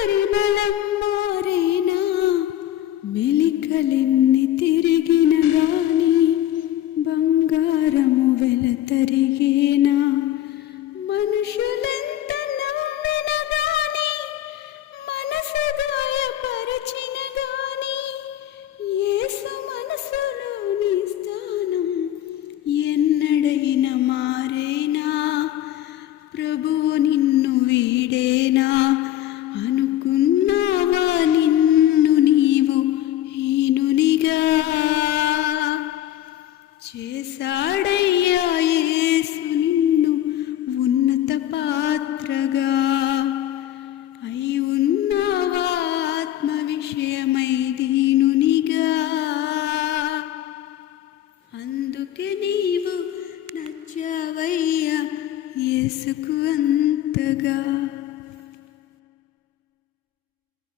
పరిమళం మారేనా, మెలికలెన్ని తిరిగిన గాని బంగారము వెలతరిగేనా. మనుషులెంత నమ్మిన గాని, మనసు గాయపరచిన గాని, యేసు మనసులో నీ స్థానం ఎన్నడైనా మారేనా. ప్రభువు నిన్ను వీడేనా, అనుకున్నావా నిన్ను నీవు హీనునిగా. చేశాడయ్యా యేసు నిన్ను ఉన్నత పాత్రగా. అయి ఉన్నావా ఆత్మ విషయమై దీనునిగా. అందుకే నీవు నచ్చావయ్యా యేసుకు